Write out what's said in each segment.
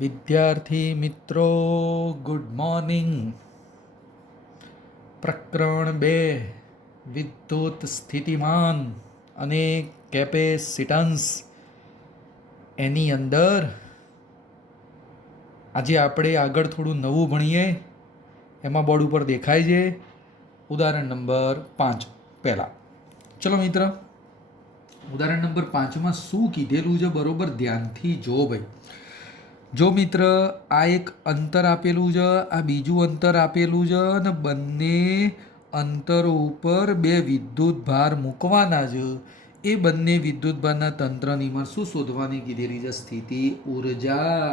વિદ્યાર્થી મિત્રો good morning. પ્રકરણ 2 વિદ્યુત સ્થિતિમાન અને કેપેસિટન્સ એની અંદર આજે આપણે આગળ થોડું નવું ભણીએ. એમાં બોર્ડ ઉપર દેખાય છે ઉદાહરણ નંબર 5 પહેલાં. ચલો મિત્ર, ઉદાહરણ નંબર 5માં શું કીધેલું છે બરોબર ધ્યાનથી જો ભાઈ. જો મિત્ર, આ એક અંતર આપેલું છે, આ બીજું અંતર આપેલું છે અને બંને અંતરો ઉપર બે વિદ્યુત ભાર મૂકવાના છે. એ બંને વિદ્યુત ભારના તંત્રની માં શું શોધવાની કીધેલી છે? સ્થિતિ ઉર્જા.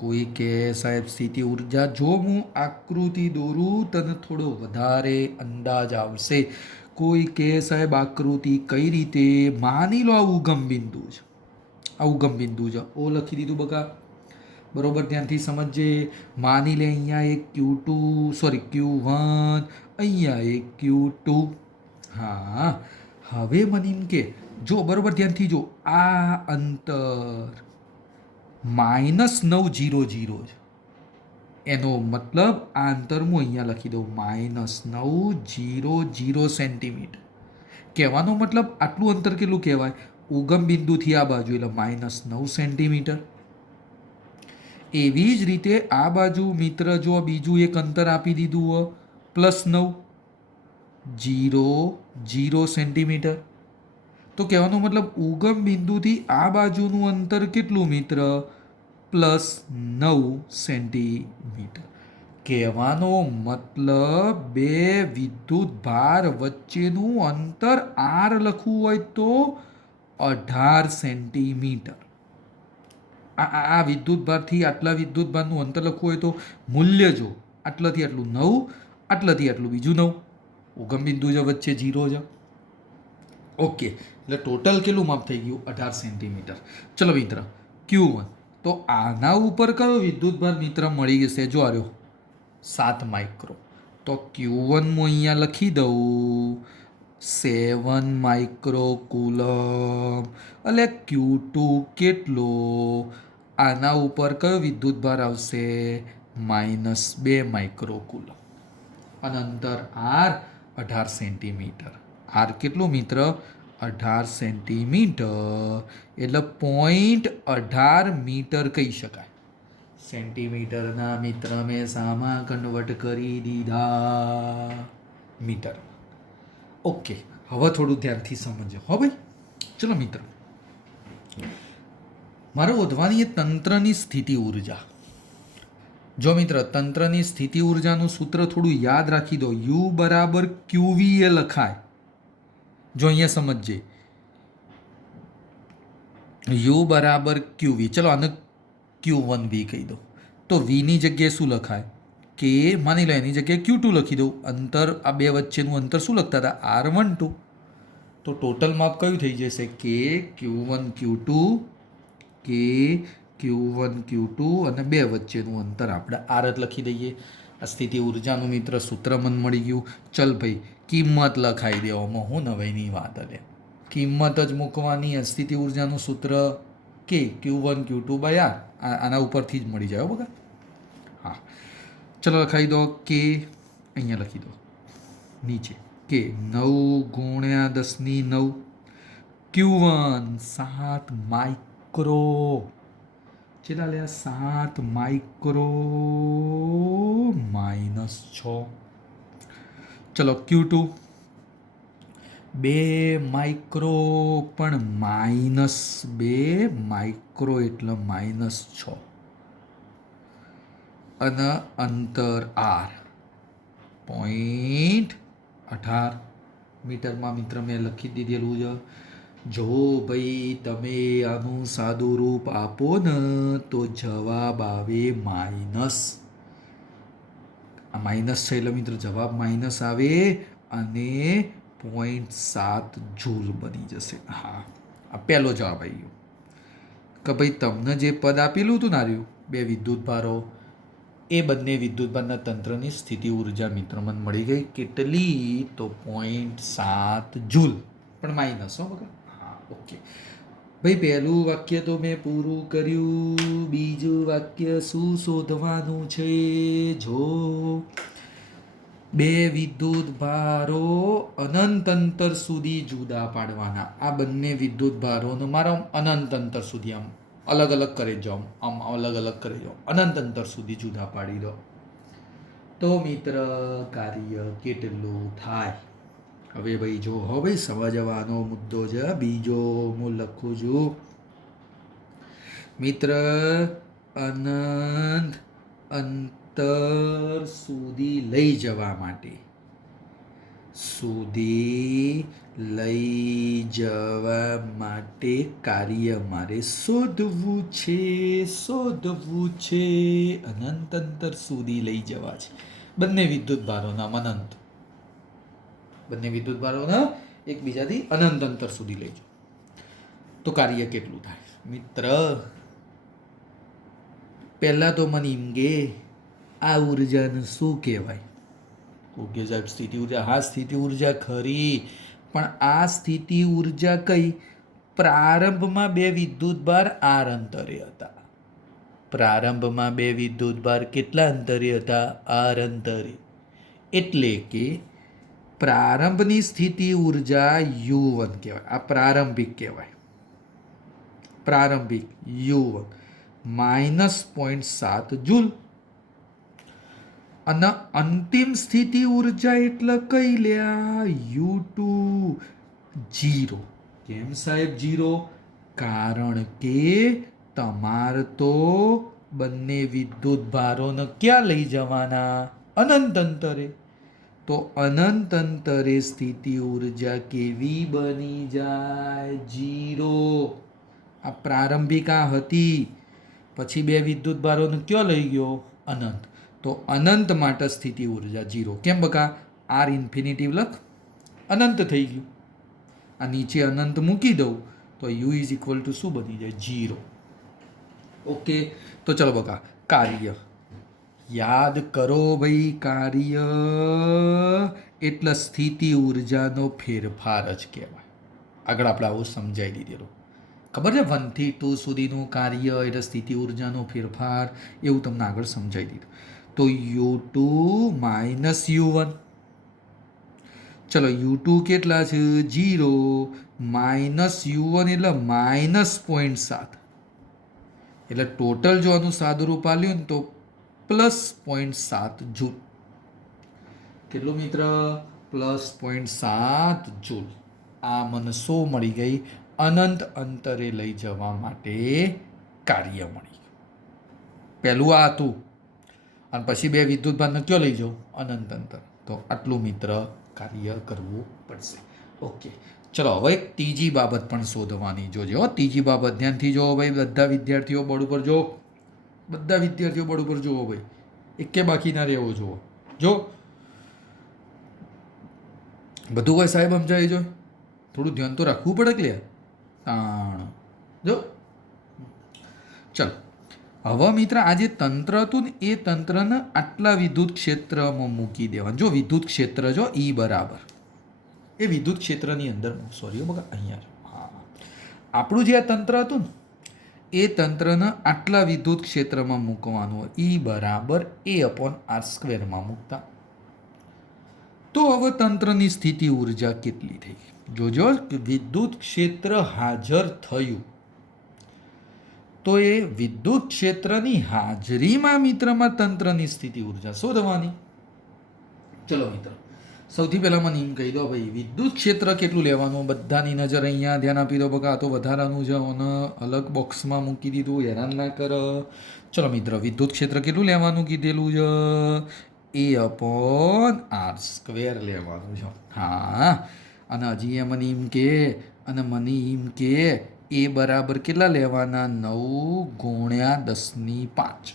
કોઈ કે સાહેબ સ્થિતિ ઉર્જા, જો હું આકૃતિ દોરું તને થોડો વધારે અંદાજ આવશે. કોઈ કે સાહેબ આકૃતિ કઈ રીતે? માની લો આ ઉગમ બિંદુ છે, આ ઉગમ બિંદુ છે. ઓ લખી દીધું બકા, બરોબર ધ્યાનથી સમજજે. માની લે અહીંયા એક Q2 સોરી Q1, અહીંયા એક Q2. હા, હવે મને એમ કે જો બરોબર ધ્યાનથી જો, આ અંતર -900 છે. એનો મતલબ આ અંતર હું અહીંયા લખી દઉં -900 સેન્ટીમીટર. કહેવાનો મતલબ આટલું અંતર કેટલું કહેવાય? ઉગમ બિંદુથી આ બાજુ એટલે -9 સેન્ટીમીટર. એવી જ રીતે આ બાજુ મિત્ર જો બીજું એક અંતર આપી દીધું હોય +9, 0 સેન્ટીમીટર. તો કહેવાનો મતલબ ઉગમ બિંદુથી આ બાજુનું અંતર કેટલું મિત્ર? +9 સેન્ટીમીટર. કહેવાનો મતલબ બે વિદ્યુત ભાર વચ્ચેનું અંતર R લખવું હોય તો 18 સેન્ટીમીટર. આ વિદ્યુત ભારથી આટલા વિદ્યુત ભારનું અંતર લખવું હોય તો મૂલ્ય જો આટલાથી આટલું 9, આટલાથી આટલું બીજું 9. ઉગમ બિંદુ છે વચ્ચે 0 છે. ઓકે, એટલે ટોટલ કેટલું માપ થઈ ગયું? 18 સેન્ટીમીટર. ચલો મિત્ર, Q1. તો આના ઉપર કયો વિદ્યુત ભાર મિત્ર મળી જશે? જો આર્યો 7 માઇક્રો. તો Q1 હું અહીંયા લખી દઉં 7 માઇક્રો કુલમ. એટલે Q2 કેટલો? આના ઉપર કયો વિદ્યુત ભાર આવશે? -2 માઇક્રો કુલમ. અને અંતર R 18 સેન્ટીમીટર. R કેટલું મિત્ર? 18 સેન્ટીમીટર. એટલે 0.18 મીટર કહી શકાય. સેન્ટીમીટરના મિત્ર મેં સામા કન્વર્ટ કરી દીધા મીટર. ઓકે, હવે થોડું ધ્યાનથી સમજો હો ભાઈ. ચલો મિત્ર, મારે શોધવાની એ તંત્રની સ્થિતિ ઉર્જા. જો મિત્ર, તંત્રની સ્થિતિ ઉર્જાનું સૂત્ર થોડું યાદ રાખી દો. U બરાબર QV એ લખાય. જો અહીંયા સમજજે, U બરાબર QV. ચલો આને Q1V કહી દો. તો Vની જગ્યાએ શું લખાય? કે માની લો એની જગ્યાએ Q2 લખી દઉં. અંતર આ બે વચ્ચેનું અંતર શું લખતા હતા? R12. તો ટોટલ માપ કયું થઈ જશે? કે Q1 Q2, કે Q1 Q2 અને બે વચ્ચેનું અંતર આપણે R જ લખી દઈએ. આ સ્થિતિ ઉર્જાનું મિત્ર સૂત્ર મને મળી ગયું. ચલ ભાઈ, કિંમત લખાઈ દેવામાં હું નવાઈની વાત અલે. કિંમત જ મૂકવાની. સ્થિતિ ઉર્જાનું સૂત્ર કે Q1 Q2 બાય R. આના ઉપરથી જ મળી જાય બગા. હા, ચલો લખાઈ દો કે અહીંયા લખી દો નીચે કે 9 × 10⁹. Q1 7 micro. ચેલા લે 7 માઇક્રો -6. ચલો Q2 2 માઇક્રો, પણ -2 માઇક્રો એટલે -6. અને અંતર R 0.18 મીટરમાં મિત્ર મેં લખી દીધેલું છે. જો ભાઈ તમે આનું સાદું રૂપ આપો ને તો જવાબ આવે માઇનસ. આ માઇનસ છે એટલે મિત્ર જવાબ માઇનસ આવે અને 0.7 જૂલ બની જશે. હા, આ પહેલો જવાબ આવી ગયો કે ભાઈ તમને જે પદ આપેલું હતું ને આર્યું બે વિદ્યુત ભારો, એ બંને વિદ્યુત ભારના તંત્રની સ્થિતિ ઉર્જા મિત્ર મને મળી ગઈ. કેટલી? તો 0.7 જૂલ, પણ માઇનસ હો બકા. હા, ઓકે. ભાઈ પહેલું વાક્ય તો મેં પૂરું કર્યું, બીજું વાક્ય શું શોધવાનું છે? જો બે વિદ્યુત ભારો અનંત અંતર સુધી જુદા પાડવાના. આ બંને વિદ્યુત ભારોનો મારો અનંત અંતર સુધી આમ અલગ અલગ કરી જાઓ, આમ અલગ અલગ કરી જાઓ, અનંત અંતર સુધી જુદા પાડી દો. તો મિત્ર કાર્ય કેટલું થાય? હવે ભાઈ જો હવે સમજવાનો મુદ્દો છે. બીજો હું લખું છું મિત્ર, અનંત અંતર સુધી લઈ જવા માટે કાર્ય મારે શોધવું છે. અનંત અંતર સુધી લઈ જવા છે. બંને વિદ્યુત ભારોના અનંત, બંને વિદ્યુત ભારોના એકબીજાથી અનંત અંતર સુધી લઈ જાઓ તો કાર્ય કેટલું થાય? મિત્ર પહેલા તો મને એમ કે આ ઉર્જાને શું કહેવાય? ઓકે સાહેબ, સ્થિતિ ઉર્જા. હા, સ્થિતિ ઉર્જા ખરી, પણ આ સ્થિતિ ઉર્જા કઈ? પ્રારંભમાં બે વિદ્યુત ભાર આર અંતરે હતા. પ્રારંભમાં બે વિદ્યુત ભાર કેટલા અંતરે હતા? આર અંતરે. એટલે કે પ્રારંભની સ્થિતિ ઉર્જા U1 કહેવાય. આ પ્રારંભિક કહેવાય. પ્રારંભિક U1 -0.7 જૂલ. અને અંતિમ સ્થિતિ ઉર્જા એટલે કઈ લ્યા? U2 0. કેમ સાહેબ 0? કારણ કે તમારે તો બંને વિદ્યુત ભારોને ક્યાં લઈ જવાના? અનંત અંતરે. તો અનંત અંતરે સ્થિતિ ઉર્જા કેવી બની જાય? 0. આ પ્રારંભિક આ હતી, પછી બે વિદ્યુત ભારોને ક્યાં લઈ ગયો? અનંત. તો અનંત માટે સ્થિતિ ઉર્જા 0. કેમ બકા? આર ઇન્ફિનિટિવ લખ, અનંત થઈ ગયું. આ નીચે અનંત મૂકી દઉં તો U ઇઝ ઇક્વલ ટુ શું બની જાય? 0. ઓકે, તો ચલો બકા કાર્ય યાદ કરો ભાઈ. કાર્ય એટલે સ્થિતિ ઉર્જાનો ફેરફાર જ કહેવાય. આગળ આપણે આવું સમજાવી દીધેલું, ખબર છે? 1 થી 2 સુધીનું કાર્ય એટલે સ્થિતિ ઉર્જાનો ફેરફાર, એવું તમને આગળ સમજાવી દીધું. તો U2 -U1. ચલો U2 કેટલા છે? 0. -U1 એટલે -0.7. એટલે ટોટલ જો આનું સાદુરૂપ આલ્યું ને તો +0.7 જૂલ. કેટલું મિત્ર? +0.7 જૂલ. આ મને શું મળી ગઈ? અનંત અંતરે લઈ જવા માટે કાર્ય મળી ગયું. પહેલું આ હતું, અને પછી બે વિદ્યુત ભારને કયો લઈ જાઉં? અનંત અંતર. તો આટલું મિત્ર કાર્ય કરવું પડશે. ઓકે, ચલો હવે એક ત્રીજી બાબત પણ શોધવાની જોજો. ત્રીજી બાબત ધ્યાનથી જોવો ભાઈ. બધા વિદ્યાર્થીઓ બોર્ડ ઉપર જો, બધા વિદ્યાર્થીઓ બોર્ડ ઉપર જોવો ભાઈ. એકે બાકી ના રહેવો જોવો. જો બધું કોઈ સાહેબ સમજાવી જોઈએ, થોડું ધ્યાન તો રાખવું પડે કે લે. તાણ જો ચલો હવે મિત્ર આ જે તંત્ર હતું ને એ તંત્રને આટલા વિદ્યુત ક્ષેત્રમાં મૂકી દેવાનું. જો વિદ્યુત ક્ષેત્ર જો E બરાબર એ વિદ્યુત ક્ષેત્રની અંદર, સોરી બગા અહીંયા, હા, આપણું જે આ તંત્ર હતું ને એ તંત્રને આટલા વિદ્યુત ક્ષેત્રમાં મૂકવાનું હોય. E બરાબર A/R² મૂકતા. તો હવે તંત્રની સ્થિતિ ઉર્જા કેટલી થઈ? જોજો, વિદ્યુત ક્ષેત્ર હાજર થયું તો એ વિદ્યુત ક્ષેત્રની હાજરીમાં મિત્રમાં તંત્રની સ્થિતિ ઉર્જા શોધવાની. ચલો મિત્ર, સૌથી પહેલા મને એમ કહી દો ભાઈ, વિદ્યુત ક્ષેત્ર કેટલું લેવાનું? બધાની નજર અહીંયા ધ્યાન આપી દો બકા. આ તો વધારાનું છે, અને અલગ બોક્સમાં મૂકી દીધું, હેરાન ના કર. ચલો મિત્ર, વિદ્યુત ક્ષેત્ર કેટલું લેવાનું કીધેલું છે? A/R² લેવાનું છે. હા, અને હજી મને એમ કે, એ બરાબર કેટલા લેવાના? 9 × 10⁵.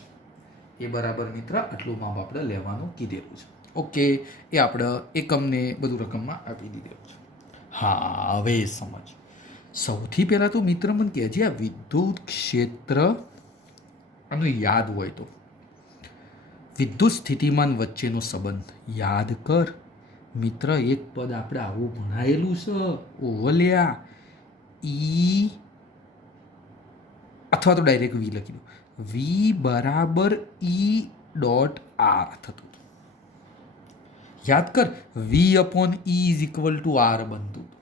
એ બરાબર મિત્ર આટલું માપ આપણે લેવાનું કીધેલું છે. ઓકે, એ આપણે એકમને બધું રકમમાં આપી દીધેલું છે. હા, હવે સમજ. સૌથી પહેલાં તો મિત્ર મને કહેજે, આ વિદ્યુત ક્ષેત્ર આનું યાદ હોય તો વિદ્યુત સ્થિતિમાન વચ્ચેનો સંબંધ યાદ કર. મિત્ર એક પદ આપણે આવું ભણાયેલું છે, ઓવલ્યા E અથવા તો ડાયરેક્ટ વી લખી દો. વી બરાબર ઈ ડોટ આર થતું હતું. યાદ કર, V upon E is equal to R બનતું હતું.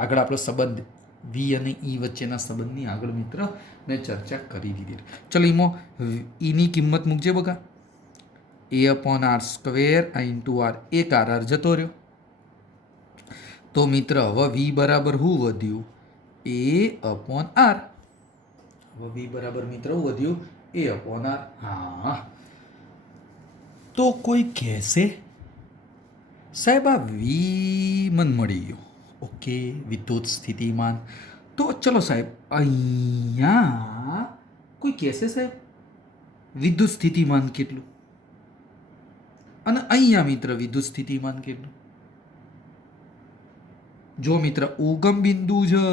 આગળ આપણો સંબંધ વી અને ઈ વચ્ચેના સંબંધની આગળ મિત્ર મેં ચર્ચા કરી દીધી. ચલો એમાં ઈની કિંમત મૂકજે બકા. A upon r square into r, એક આર જતો રહ્યો. તો મિત્ર હવે વી બરાબર શું વધ્યું? A upon r. હવે વી બરાબર મિત્ર શું વધ્યું? A upon r. હા, તો કોઈ કહેશે સાહેબ આ વી મન મળી ગયો. ઓકે, વિદ્યુત સ્થિતિમાન. તો ચલો સાહેબ, અહીંયા કોઈ કહેશે સાહેબ વિદ્યુત સ્થિતિમાન કેટલું, અને અહીંયા મિત્ર વિદ્યુત સ્થિતિમાન કેટલું? જો મિત્ર ઉગમ બિંદુ છે,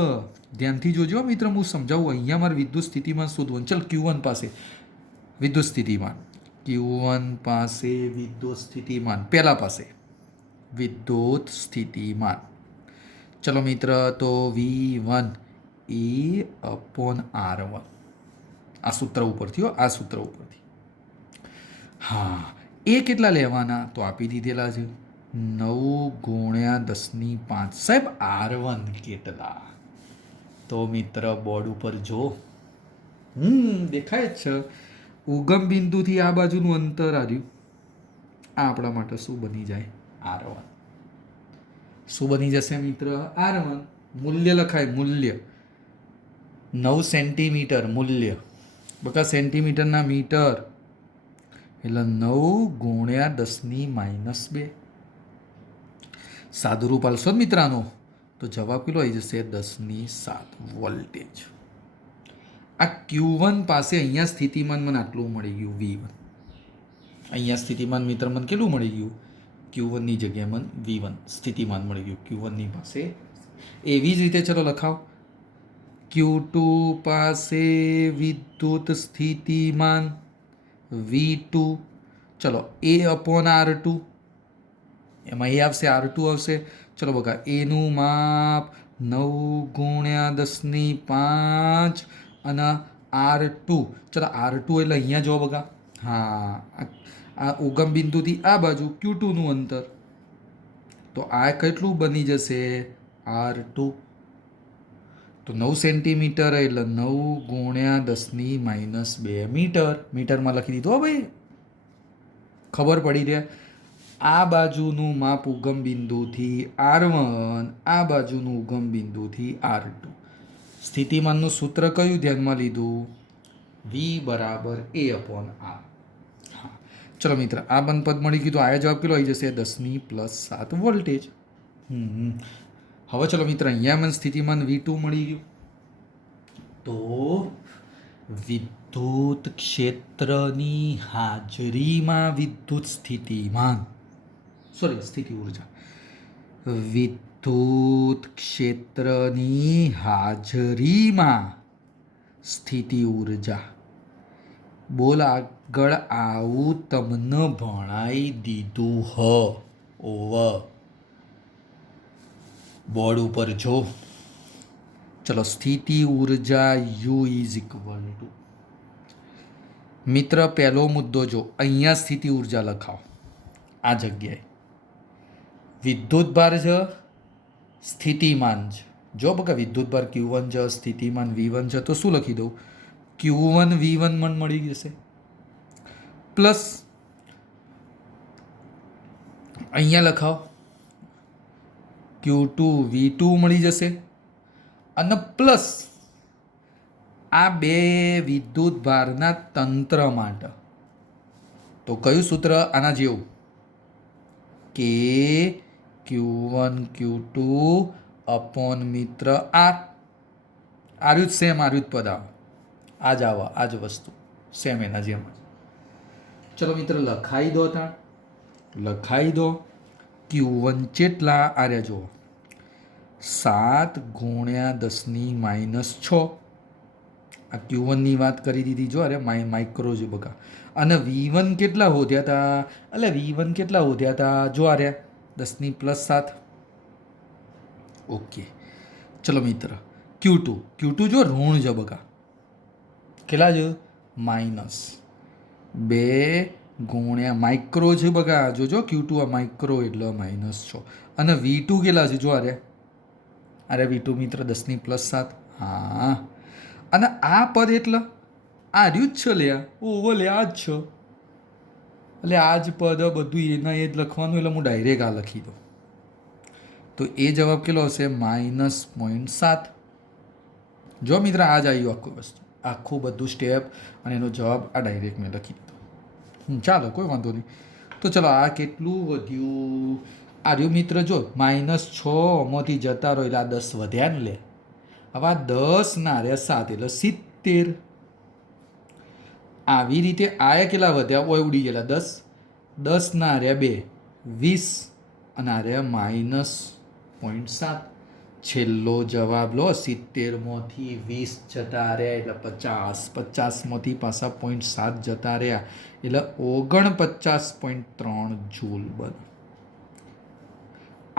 ધ્યાનથી જોજો મિત્ર, હું સમજાવું. અહીંયા મારે વિદ્યુત સ્થિતિમાન શોધવાનું. ચલ Q1 પાસે વિદ્યુત સ્થિતિમાન, Q1 પાસે વિદ્યુત સ્થિતિમાન, પહેલા પાસે વિદ્યુત સ્થિતિમાન. ચલો મિત્ર, તો V1 એ અપોન R1. આ સૂત્ર ઉપરથી હો, આ સૂત્ર ઉપરથી. હા, એ કેટલા લેવાના? તો આપી દીધેલા છે 9 × 10⁵. સાહેબ R1 કેટલા? તો મિત્ર બોર્ડ ઉપર જો, દેખાય જ છે. ઉગમ બિંદુથી આ બાજુનું અંતર આવ્યું, આ આપણા માટે શું બની જાય? R1. શું બની જશે મિત્ર? R1. મૂલ્ય લખાય, મૂલ્ય 9 સેન્ટીમીટર મૂલ્ય. બકા સેન્ટીમીટરના મીટર એટલે 9 × 10⁻². સાદું રૂપ આલશો મિત્રાનો તો જવાબ કેટલો આવી જશે? 10⁷ વોલ્ટેજ. આ Q1 પાસે અહીંયા સ્થિતિમાન મને આટલું મળી ગયું V1. અહીંયા સ્થિતિમાન મિત્ર મને કેટલું મળી ગયું? Q1 ની જગ્યાએ મને V1 સ્થિતિમાન મળી ગયું. Q1 ની પાસે એવી જ રીતે ચલો લખાવ. Q2 પાસે વિદ્યુત સ્થિતિમાન V2. ચલો એ અપોન R2. એમાં એ આવશે, R2 આવશે. ચલો બકા, એનું માપ 9 × 10⁵ અને R2. ચલો R2 એટલે અહીંયા જો બકા. હા, આ ઉગમ બિંદુથી આ બાજુ Q2 નું અંતર. તો આ કેટલું બની જશે? R2. તો 9 સેન્ટીમીટર એટલે 9 × 10⁻². મીટરમાં લખી દીધું હો ભાઈ, ખબર પડી રહે. આ બાજુનું માપ ઉગમ બિંદુથી R1, આ બાજુનું ઉગમ બિંદુથી R2. સ્થિતિમાનનું સૂત્ર કયું ધ્યાનમાં લીધું? V બરાબર A અપોન R. હા, ચલો મિત્ર, આ બંધ પદ મળી ગયું. તો આ જવાબ કેટલો આવી જશે? 10⁻7 વોલ્ટેજ. હવે ચલો મિત્ર, અહીંયા મને સ્થિતિમાન V2 મળી ગયું. તો વિદ્યુત ક્ષેત્રની હાજરીમાં વિદ્યુત સ્થિતિમાન, સ્થિતિ ઉર્જા. વિદ્યુત ક્ષેત્રની હાજરીમાં સ્થિતિ ઉર્જા. બોલ આગળ આવું તમને ભણાઈ દીધું હ. ઓવર. બોર્ડ ઉપર જો. ચલો, સ્થિતિ ઉર્જા U ઇઝ ઇક્વલ ટુ. મિત્ર પહેલો મુદ્દો જો, અહીંયા સ્થિતિ ઉર્જા લખાવો આ જગ્યાએ. વિદ્યુત ભાર છે, સ્થિતિમાન છે. જો બકા વિદ્યુત ભાર Q1 છે, સ્થિતિમાન V1 છે, તો શું લખી દઉં? Q1 V1 મને મળી જશે, પ્લસ અહીંયા લખાવો Q2 V2 મળી જશે, અને પ્લસ આ બે વિદ્યુત ભારના તંત્ર માટે તો કયું સૂત્ર? આના જેવું કે Q1 Q2 અપોન મિત્ર R. આર્યું જ સેમ, આર્યું જ પદ આવે, આ જ આવે, આ જ વસ્તુ સેમ એના જેમ જ. ચલો મિત્ર લખાઈ દો. લખાઈ દો. Q1 કેટલા? આર્યા જુઓ, 7 × 10⁻6. આ Q1 ની વાત કરી દીધી જો. અરે માઇક્રો જો બકા. અને V1 કેટલા હોદ્યા હતા? એટલે V1 કેટલા હોદ્યા હતા? જો આર્યા 10⁻7. ઓકે, ચલો મિત્ર Q2 જો ઋણ છે બકા. કેટલા છે? માઇનસ 2 ગુણ્યા માઇક્રો છે બગા, જોજો Q2 આ માઇક્રો એટલે -6 અને V2 કેટલા છે? જો અરે V2 મિત્ર 10+7. હા, અને આ પદ એટલે આ રહ્યું જ છે લ્યા, ઓવર લે આ જ છે, એટલે આ જ પદ બધું એના એ જ લખવાનું, એટલે હું ડાયરેક્ટ આ લખી દઉં. તો એ જવાબ કેટલો હશે? -0.7. જો મિત્ર આ જ આવ્યું આખું વસ્તુ, આખું બધું સ્ટેપ, અને એનો જવાબ આ ડાયરેક્ટ મેં લખી દીધો. ચાલો કોઈ વાંધો નહીં. તો ચલો આ કેટલું વધ્યું? આ રહ્યું મિત્ર, જો -6 માંથી જતા રહો એટલે આ 10 વધ્યા ને લે. હવે આ 10 ના રહ્યા 7 એટલે 70. આવી રીતે આ કેટલા વધ્યા? ઓય ઉડી ગયેલા 10. 10 ના રહ્યા 2 20, અને આ રહ્યા -0.7. છેલ્લો જવાબ લો, 70 માંથી 20 જતા રહ્યા એટલે 50, 50 માંથી પાછા 0.7 જતા રહ્યા એટલે 49.3 જૂલ બને.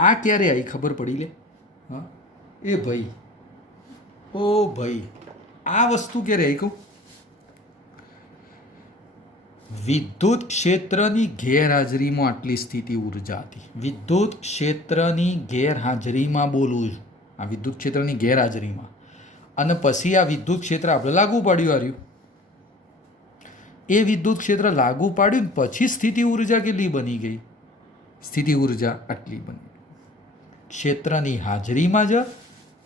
આ ક્યારે આવી ખબર પડી લે? હા એ ભાઈ, ઓ ભાઈ, આ વસ્તુ ક્યારે આવી કહું? વિદ્યુત ક્ષેત્રની ગેરહાજરીમાં આટલી સ્થિતિ ઉર્જા હતી. વિદ્યુત ક્ષેત્રની ગેરહાજરીમાં બોલું છું, આ વિદ્યુત ક્ષેત્રની ગેરહાજરીમાં, અને પછી આ વિદ્યુત ક્ષેત્ર આપણે લાગુ પાડ્યું હાર્યું. એ વિદ્યુત ક્ષેત્ર લાગુ પાડ્યું ને પછી સ્થિતિ ઉર્જા કેટલી બની ગઈ? સ્થિતિ ઉર્જા આટલી બની. ક્ષેત્રની હાજરીમાં જ,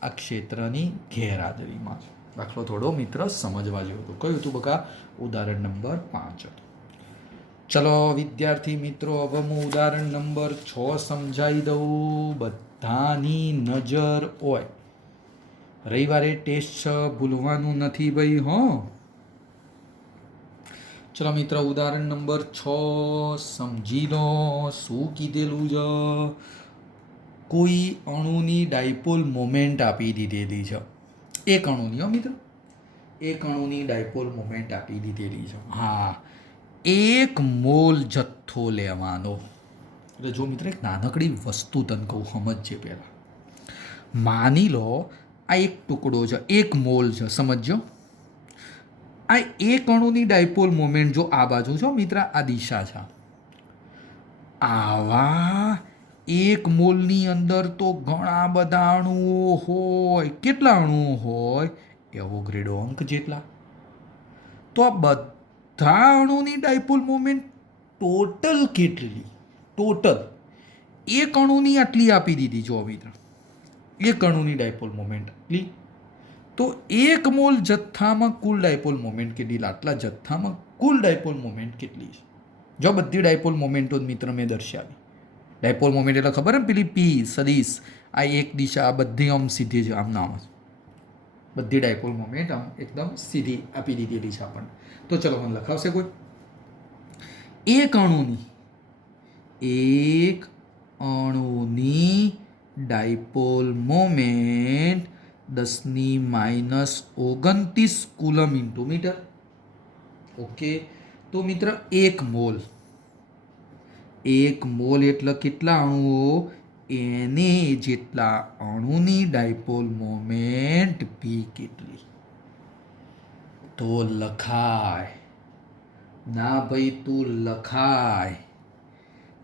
આ ક્ષેત્રની ગેરહાજરીમાં જ. દાખલો થોડો મિત્ર સમજવા જેવો હતો. કયું હતું બકા? ઉદાહરણ નંબર 5 હતું. ચલો વિદ્યાર્થી મિત્રો, હવે હું ઉદાહરણ નંબર 6 સમજાવી દઉં. બધાની નજર હોય. રવિવારે ટેસ્ટ છે, ભૂલવાનું નથી ભાઈ. હો, ચલો મિત્ર ઉદાહરણ નંબર 6 સમજી લો. શું કીધેલું છે? કોઈ અણુની ડાયપોલ મોમેન્ટ આપી દીધેલી છે. એક અણુની, હો મિત્ર, એક અણુની ડાયપોલ મોમેન્ટ આપી દીધેલી છે. હા, 1 મોલ જથ્થો લેવાનો. એટલે જો મિત્ર એક નાનકડી વસ્તુ તને કહું, સમજજે પહેલાં. માની લો આ એક ટુકડો છે, 1 મોલ છે, સમજજો. આ એક અણુની ડાયપોલ મોમેન્ટ જો આ બાજુ છે મિત્ર, આ દિશા છે. આવા 1 મોલની અંદર તો ઘણા બધા અણુઓ હોય. કેટલા અણુઓ હોય? એવોગાડ્રો અંક જેટલા. તો આ બધા અણુની ડાયપોલ મોમેન્ટ ટોટલ કેટલી? ટોટલ એક અણુની આટલી આપી દીધી. જો મિત્ર, એક અણુની ડાયપોલ મોમેન્ટ આટલી. તો 1 મોલ જથ્થામાં કુલ ડાયપોલ મોમેન્ટ કેટલી? આટલા જથ્થામાં કુલ ડાયપોલ મોમેન્ટ કેટલી છે? જો બધી ડાયપોલ મોમેન્ટો મિત્ર મેં દર્શાવી. ડાયપોલ મોમેન્ટ એટલે ખબર ને, પેલી પી સદીશ, આ એક દિશા, આ બધી આમ સીધી જ આમ નામ છે. બધી ડાયપોલ મોમેન્ટ આમ એકદમ સીધી આપી દીધેલી છે આપણને. તો ચલો મને લખાવશે કોઈ? એક અણુની dipole moment 10⁻29 coulomb into metre. Okay, તો મિત્ર 1 મોલ, 1 મોલ એટલે કેટલા અણુઓ? એને જેટલા અણુની ડાયપોલ મોમેન્ટ પી કેટલી? તો લખાય ના ભાઈ, તું લખાય.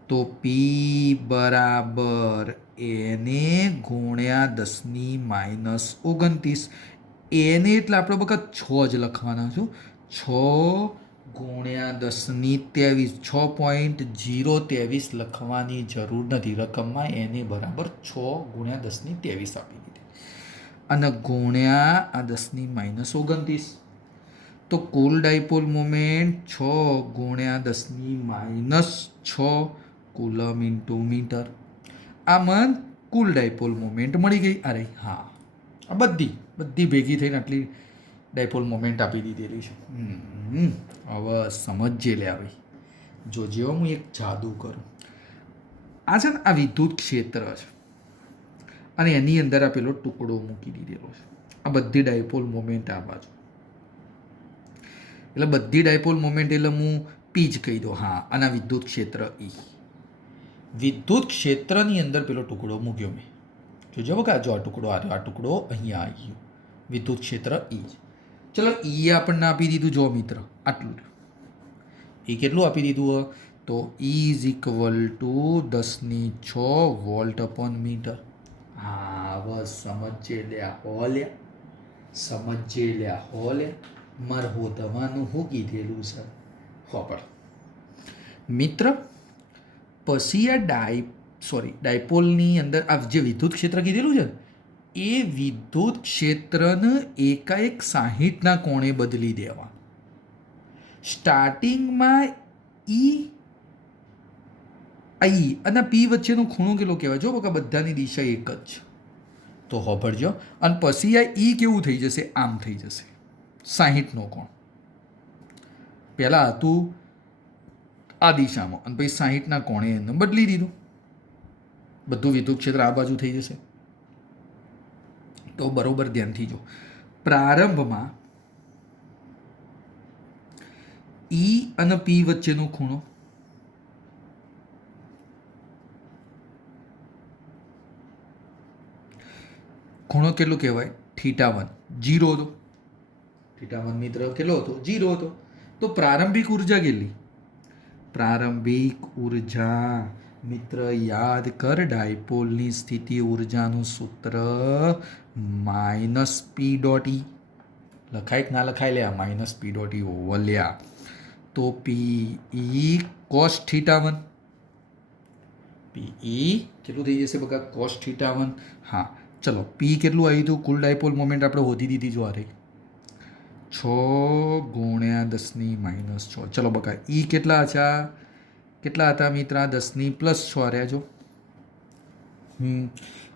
તો પી બરાબર એને ગુણ્યા 10⁻29. એને એટલે આપણે બકા 6 જ લખવાના છું. 6 ગુણ્યા 10⁻23, 6.023 લખવાની જરૂર નથી. રકમમાં એને બરાબર 6 ગુણ્યા 10⁻23 આપી દીધી, અને ગુણ્યા આ 10⁻29. તો કુલ ડાયપોલ મોમેન્ટ 6 ગુણ્યા 10⁻6 કુલમ ઇન્ટુ મીટર. આ મન કુલ ડાયપોલ મોમેન્ટ મળી ગઈ. અરે હા, આ બધી ભેગી થઈને આટલી ડાયપોલ મોમેન્ટ આપી દીધેલી છે. હવે સમજજે લે આવી. જો જેવો હું એક જાદુ કરું. આ છે ને, આ વિદ્યુત ક્ષેત્ર છે, અને એની અંદર આ પેલો ટુકડો મૂકી દીધેલો છે. આ બધી ડાયપોલ મોમેન્ટ આ બાજુ, એટલે બધી ડાયપોલ મોમેન્ટ એટલે હું પી જ કહી દઉં. હા, અને આ વિદ્યુત ક્ષેત્ર ઈ. વિદ્યુત ક્ષેત્રની અંદર પેલો ટુકડો મૂક્યો મેં. જોજો બકા, જો આ ટુકડો આવ્યો, આ ટુકડો અહીંયા આવી ગયો. વિદ્યુત ક્ષેત્ર ઈ. ચલો ઈ આપણને આપી દીધું જો મિત્ર આટલું એ કેટલું આપી દીધું તો E is equal to 10⁶ volt upon metre. હા બસ સમજે લ્યા હો લ્યા સમજે લ્યા હો લ્યા માર હોદવાનું શું કીધેલું છે ખબર મિત્ર. પછી આ ડાયપોલની અંદર આ જે વિદ્યુત ક્ષેત્ર કીધેલું છે એ વિદ્યુત ક્ષેત્રને એકાએક 60ના કોણે બદલી દેવા. સ્ટાર્ટિંગમાં ઈ અને પી વચ્ચેનો ખૂણો કેટલો કહેવાય જો બકા બધાની દિશા એક જ છે તો હોભળજો. અને પછી આ ઈ કેવું થઈ જશે આમ થઈ જશે 60નો કોણ. પહેલાં હતું આ દિશામાં અને પછી 60ના કોણે એને બદલી દીધું. બધું વિદ્યુત ક્ષેત્ર આ બાજુ થઈ જશે. તો બરોબર ધ્યાનથી જો પ્રારંભમાં ઈ અને પી વચ્ચેનો ખૂણો કેટલો કહેવાય θ1 0 હતો. θ1 મિત્ર કેટલો હતો 0 હતો. તો પ્રારંભિક ઉર્જા કેટલી પ્રારંભિક ઉર્જા મિત્ર યાદ કર ડાયપોલની સ્થિતિ ઉર્જાનું સૂત્ર -p.E લખાય કે ના લખાય લ્યા -p.E ઓવલ્યા. તો પી cos θ1 પી કેટલું થઈ જશે બકા cos θ1. હા ચલો પી કેટલું આવ્યું હતું કુલ ડાયપોલ મોમેન્ટ આપણે શોધી દીધી જો આ રહી 6 × 10⁻6. ચલો બકા ઈ કેટલા હતા મિત્ર 10+6 રહ્યા જો.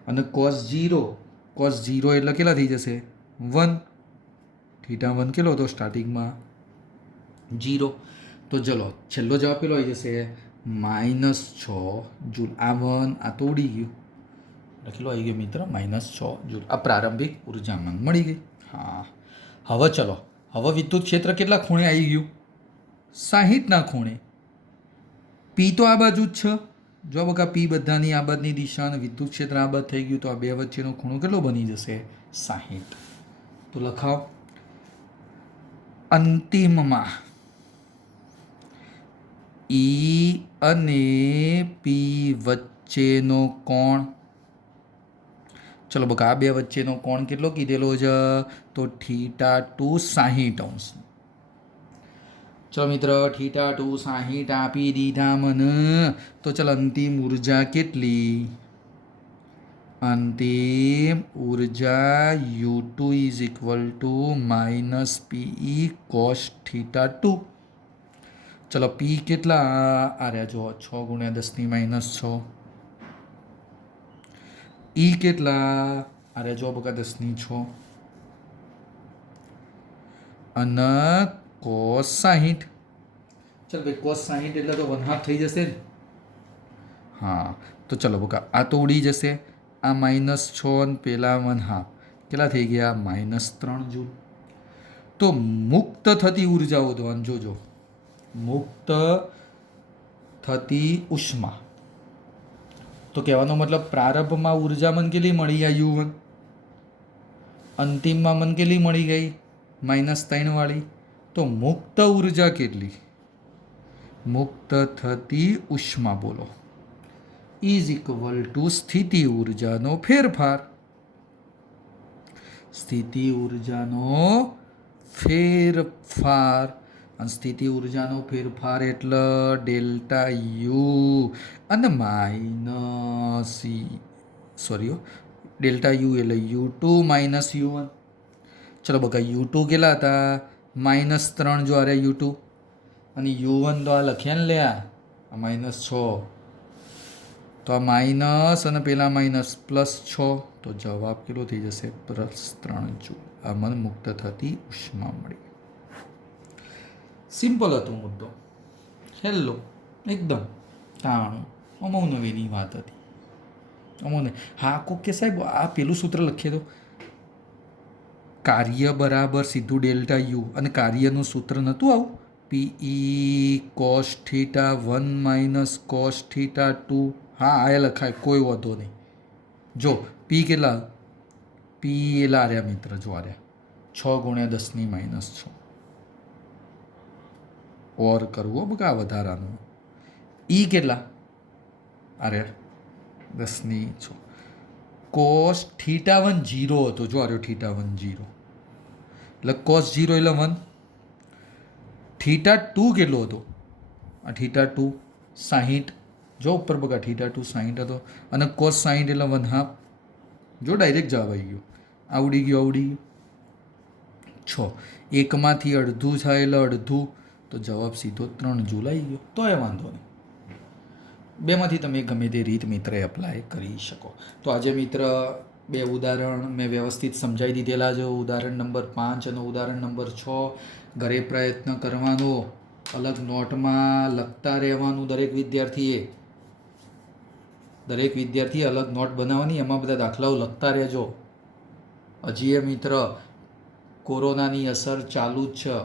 અને cos 0 એટલે કેટલા થઈ જશે 1. θ1 કેટલો હતો સ્ટાર્ટિંગમાં 0. તો ચલો છેલ્લો જવાબ કેટલો આવી જશે -6 જૂલ. આ 1 આ તો ઉડી ગયું કેટલો આવી ગયો મિત્ર -6 જૂલ. આ પ્રારંભિક ઉર્જામાં મળી ગઈ. હા હવે ચલો હવે વિદ્યુત ક્ષેત્ર કેટલા ખૂણે આવી ગયું 60ના ખૂણે. પી તો આ બાજુ જ છે જો બકા પી બધાની આ બાજુની દિશા અને વિદ્યુત ક્ષેત્ર આ બાજુ થઈ ગયું તો આ બે વચ્ચેનો ખૂણો કેટલો બની જશે 60. તો લખાવ અંતિમમાં ઈ અને પી વચ્ચેનો કોણ ચલો બકા આ બે વચ્ચેનો કોણ કેટલો કીધેલો છે તો θ2 60°. ચલો મિત્ર θ2 60 આપી દીધા મને. તો ચલ અંતિમ ઉર્જા કેટલી અંતિમ ઉર્જા U2 is equal two -Pe cos θ2. ચલો પી કેટલા આ રહ્યા જો 6 × 10⁻6. ઈ કેટલા આ રહ્યા જો બકા 10�6 અને cos 60. ચાલ ભાઈ cos 60 એટલે તો 1/2 થઈ જશે ને. હા તો ચલો બકા આ તો ઉડી જશે આ -6 અને પેલા 1/2 કેટલા થઈ ગયા -3 જૂલ. તો મુક્ત થતી ઉર્જાઓ તો જોજો મુક્ત થતી ઉષ્મા તો કહેવાનો મતલબ પ્રારંભમાં ઉર્જા મને કેટલી મળી આ U1 અંતિમમાં મને કેટલી મળી ગઈ -3 વાળી. તો મુક્ત ઉર્જા કેટલી મુક્ત થતી ઉષ્મા બોલો ઇઝ ઇક્વલ ટુ સ્થિતિ ઉર્જાનો ફેરફાર. સ્થિતિ ઉર્જાનો ફેરફાર અને સ્થિતિ ઉર્જાનો ફેરફાર એટલે ΔU અને ΔU એટલે U2 - U1. ચલો બકા U2 કેટલા હતા -3 જો અરે U2 અને U1 તો આ લખ્યા ને લ્યા આ -6 તો આ માઇનસ અને પેલા -+6 તો જવાબ કેટલો થઈ જશે +3 જૂલ. આ મને મુક્ત થતી ઉષ્મા મળી. સિમ્પલ હતું મુદ્દો હેલો એકદમ તાણું અમૌ નવીની વાત હતી અમોને. હા કોક કે સાહેબ આ પેલું સૂત્ર લખીએ તો કાર્ય બરાબર સીધું ΔU અને કાર્યનું સૂત્ર નહોતું આવું Pe cos θ1 - cos θ2. હા આ લખાય કોઈ વાંધો નહીં. જો પી કેટલા પી એલા રહ્યા મિત્ર જો રહ્યા 6 × 10⁻6 ઓર કરવો બકા વધારાનું. ઈ કેટલા? અરે 10⁻6 કોસ θ1 0 હતો. જો આર્યો θ1 0 એટલે કોસ 0 એટલે 1. θ2 કેટલો હતો? આ θ2 60. જો ઉપર બગા θ2 60 હતો અને કોસ 60 એટલે 1/2. જો ડાયરેક્ટ જવાબ આવી ગયો. આવડી ગયું. 6 એકમાંથી અડધું થાય એટલે અડધું, તો જવાબ સીધો 3 જૂલ આવી ગયો. તો એ વાંધો નહીં. બેમાંથી તમે ગમે તે રીત મિત્ર એપ્લાય કરી શકો. તો આજે મિત્ર 2 ઉદાહરણ મેં વ્યવસ્થિત સમજાવી દીધેલા છે. ઉદાહરણ નંબર 5 અને ઉદાહરણ નંબર 6. ઘરે પ્રયત્ન કરવાનો, અલગ નોટમાં લખતા રહેવાનું. દરેક વિદ્યાર્થીએ અલગ નોટ બનાવવાની, એમાં બધા દાખલાઓ લખતા રહેજો. હજી એ મિત્ર કોરોનાની અસર ચાલુ જ છે.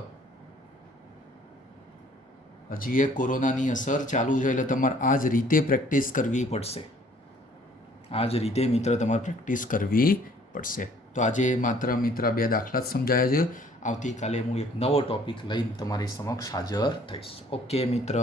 એટલે તમારે આ જ રીતે પ્રેક્ટિસ કરવી પડશે. તો આજે માત્ર મિત્ર 2 દાખલા જ સમજાયા છે. આવતીકાલે હું એક નવો ટોપિક લઈને તમારી સમક્ષ હાજર થઈશ. ઓકે મિત્ર.